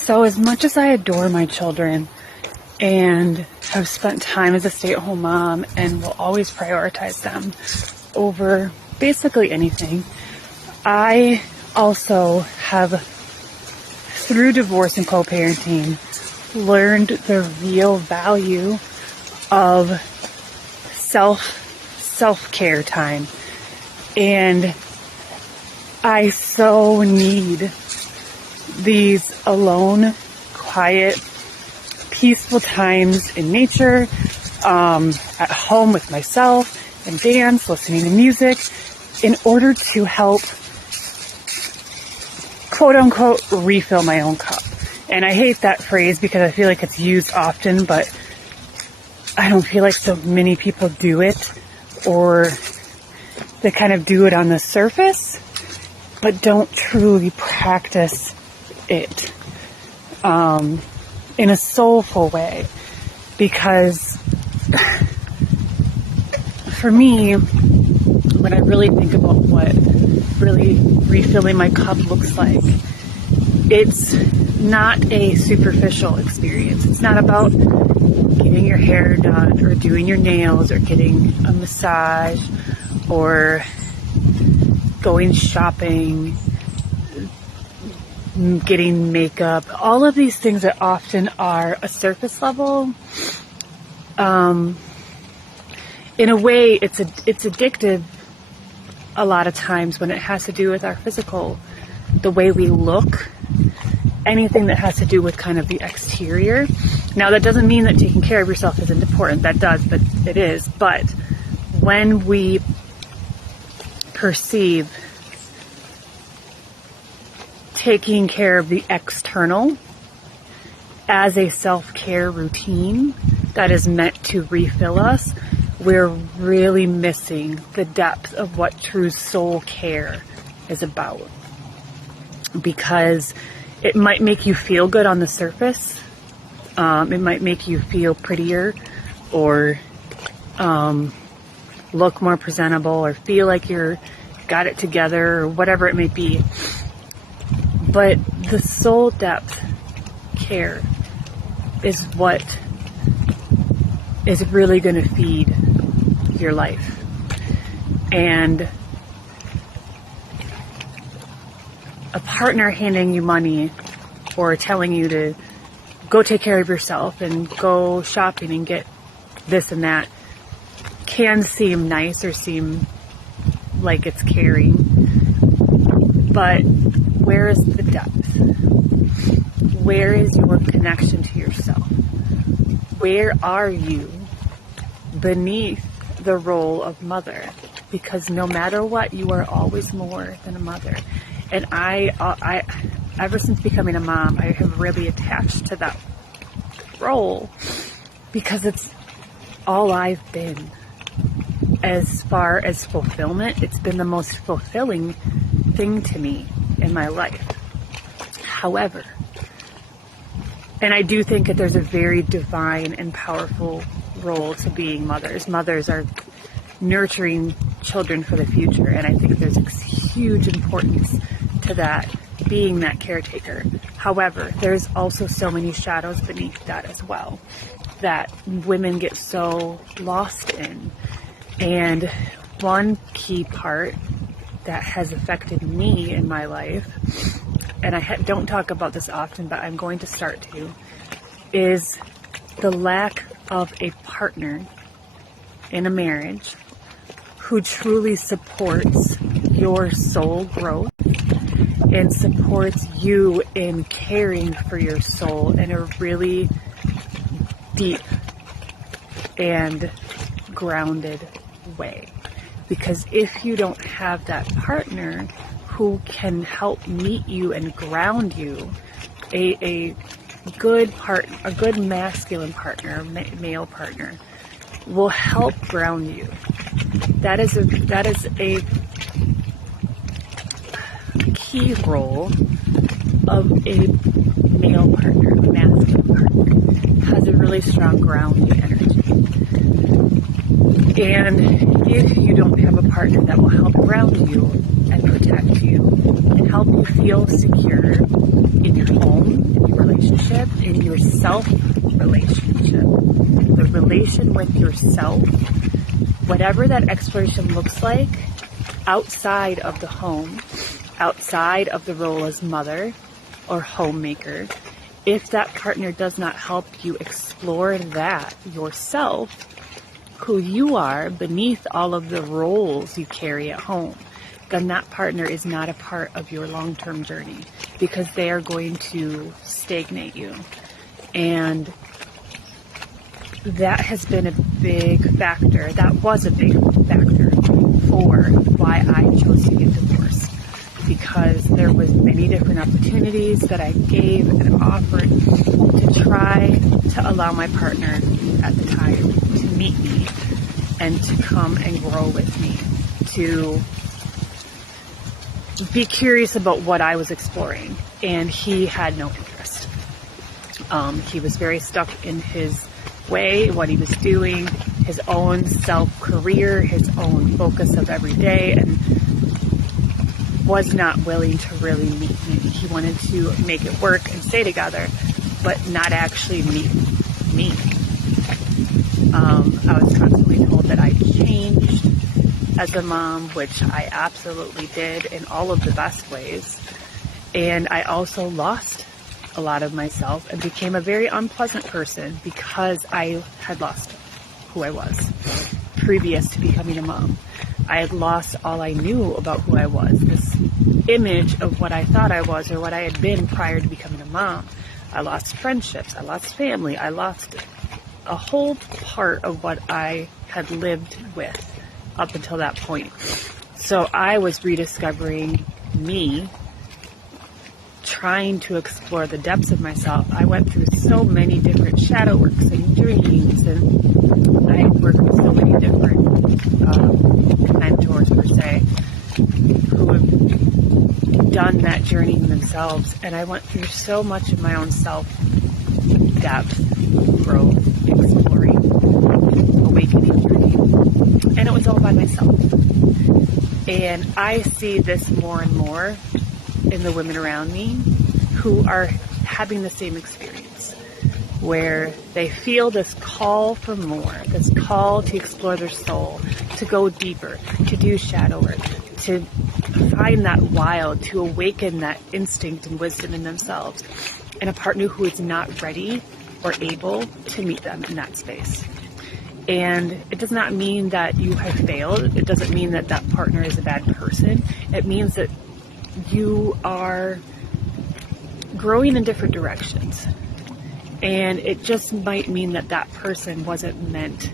So as much as I adore my children and have spent time as a stay-at-home mom and will always prioritize them over basically anything, I also have, through divorce and co-parenting, learned the real value of self-care time. And I so need these alone, quiet, peaceful times in nature, at home with myself, and dance, listening to music, in order to help, quote unquote, refill my own cup. And I hate that phrase because I feel like it's used often, but I don't feel like so many people do it, or they kind of do it on the surface, but don't truly practice it in a soulful way. Because for me, when I really think about what really refilling my cup looks like, it's not a superficial experience. It's not about getting your hair done or doing your nails or getting a massage or going shopping, getting makeup, all of these things that often are a surface level. In a way, it's addictive a lot of times when it has to do with our physical, the way we look, anything that has to do with kind of the exterior. Now, that doesn't mean that taking care of yourself isn't important. That does, but it is. But when we perceive taking care of the external as a self-care routine that is meant to refill us, we're really missing the depth of what true soul care is about. Because it might make you feel good on the surface. It might make you feel prettier or look more presentable or feel like you're got it together or whatever it may be. But the soul depth care is what is really going to feed your life. And a partner handing you money or telling you to go take care of yourself and go shopping and get this and that can seem nice or seem like it's caring. But where is the depth? Where is your connection to yourself? Where are you beneath the role of mother? Because no matter what, you are always more than a mother. And I ever since becoming a mom, I have really attached to that role because it's all I've been. As far as fulfillment, it's been the most fulfilling thing to me in my life. However, and I do think that there's a very divine and powerful role to being mothers. Mothers are nurturing children for the future, and I think there's a huge importance to that, being that caretaker. However, there's also so many shadows beneath that as well that women get so lost in. And one key part that has affected me in my life, and I don't talk about this often, but I'm going to start to, is the lack of a partner in a marriage who truly supports your soul growth and supports you in caring for your soul in a really deep and grounded way. Because if you don't have that partner who can help meet you and ground you, a good masculine partner, male partner, will help ground you. That is a key role of a male partner, a masculine partner, has a really strong grounding energy. And if you don't have a partner that will help ground you and protect you and help you feel secure in your home, in your relationship, relationship, in your self relationship, the relation with yourself, whatever that exploration looks like outside of the home, outside of the role as mother or homemaker. If that partner does not help you explore that yourself, who you are beneath all of the roles you carry at home, then that partner is not a part of your long-term journey, because they are going to stagnate you. And that has been a big factor. That was a big factor for why I chose to get divorced, because there was many different opportunities that I gave and offered to try to allow my partner at the time to meet me and to come and grow with me, to be curious about what I was exploring. And he had no interest. He was very stuck in his way, what he was doing, his own self-career, his own focus of every day, and was not willing to really meet me. He wanted to make it work and stay together, but not actually meet me. I was constantly told that I changed as a mom, which I absolutely did in all of the best ways. And I also lost a lot of myself and became a very unpleasant person because I had lost who I was previous to becoming a mom. I had lost all I knew about who I was, this image of what I thought I was or what I had been prior to becoming a mom. I lost friendships, I lost family, I lost a whole part of what I had lived with up until that point. So I was rediscovering me, trying to explore the depths of myself. I went through so many different shadow works and dreams, and I worked with so many different mentors, per se, who have done that journey themselves. And I went through so much of my own self-depth, growth, exploring, awakening journey. And it was all by myself. And I see this more and more in the women around me who are having the same experience, where they feel this call for more, this call to explore their soul, to go deeper, to do shadow work, to find that wild, to awaken that instinct and wisdom in themselves, and a partner who is not ready or able to meet them in that space. And it does not mean that you have failed. It doesn't mean that that partner is a bad person. It means that you are growing in different directions. And it just might mean that that person wasn't meant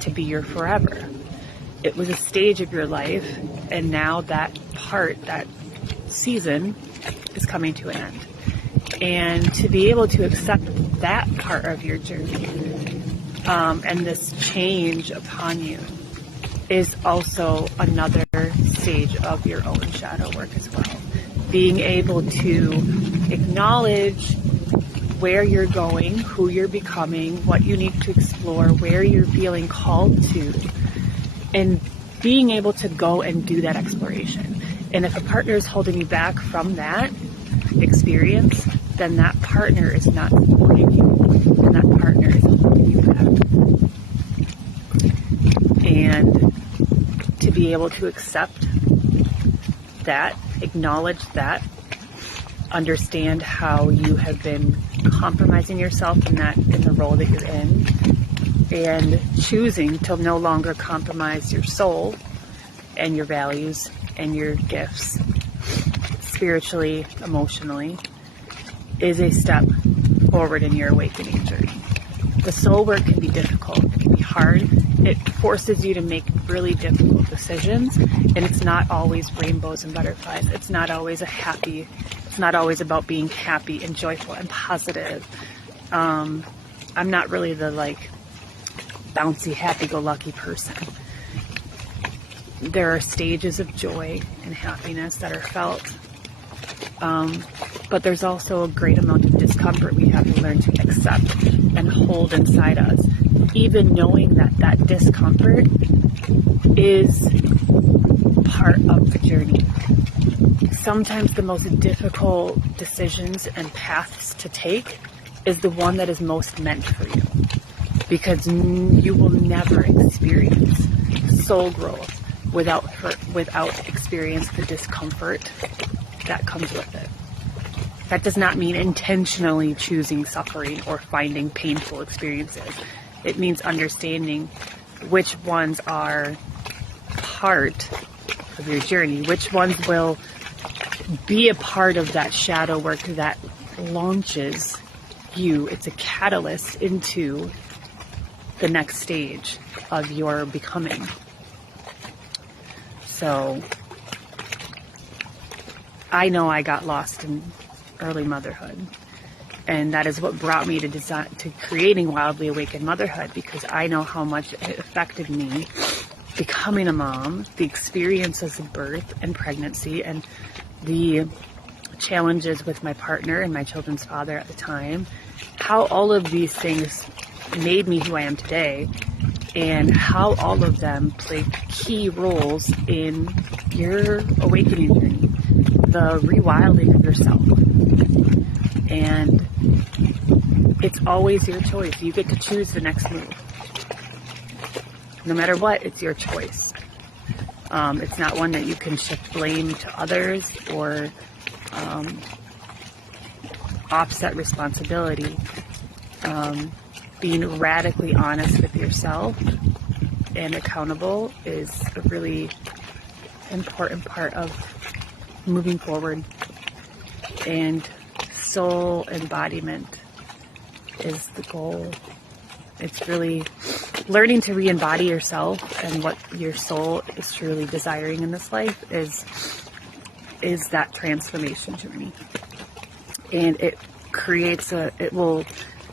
to be your forever. It was a stage of your life, and now that part, that season, is coming to an end. And to be able to accept that part of your journey, and this change upon you, is also another stage of your own shadow work as well. Being able to acknowledge where you're going, who you're becoming, what you need to explore, where you're feeling called to, and being able to go and do that exploration. And if a partner is holding you back from that experience, then that partner is not supporting you, and that partner is holding you back. And to be able to accept that, acknowledge that, understand how you have been compromising yourself in the role that you're in, and choosing to no longer compromise your soul and your values and your gifts spiritually, emotionally, is a step forward in your awakening journey. The soul work can be difficult, it can be hard. It forces you to make really difficult decisions, and it's not always rainbows and butterflies. It's not always about being happy and joyful and positive. I'm not really the bouncy, happy-go-lucky person. There are stages of joy and happiness that are felt, but there's also a great amount of discomfort we have to learn to accept and hold inside us, even knowing that that discomfort is part of the journey. sometimes the most difficult decisions and paths to take is the one that is most meant for you, because you will never experience soul growth without experience the discomfort that comes with it. That does not mean intentionally choosing suffering or finding painful experiences. It means understanding which ones are part of your journey, which ones will be a part of that shadow work that launches you. It's a catalyst into the next stage of your becoming. So I know I got lost in early motherhood, and that is what brought me to creating Wildly Awakened Motherhood, because I know how much it affected me becoming a mom, the experiences of birth and pregnancy, and the challenges with my partner and my children's father at the time, how all of these things made me who I am today, and how all of them play key roles in your awakening journey, the rewilding of yourself. And it's always your choice. You get to choose the next move. No matter what, it's your choice. It's not one that you can shift blame to others or offset responsibility. Being radically honest with yourself and accountable is a really important part of moving forward. And soul embodiment is the goal. It's really learning to re-embody yourself, and what your soul is truly desiring in this life is that transformation journey. And it will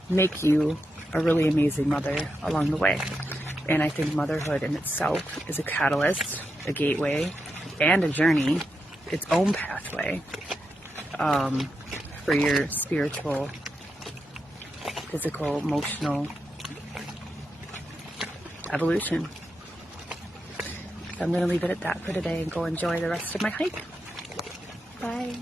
make you a really amazing mother along the way. And I think motherhood in itself is a catalyst, a gateway, and a journey, its own pathway, for your spiritual, physical, emotional evolution. So I'm going to leave it at that for today and go enjoy the rest of my hike. Bye.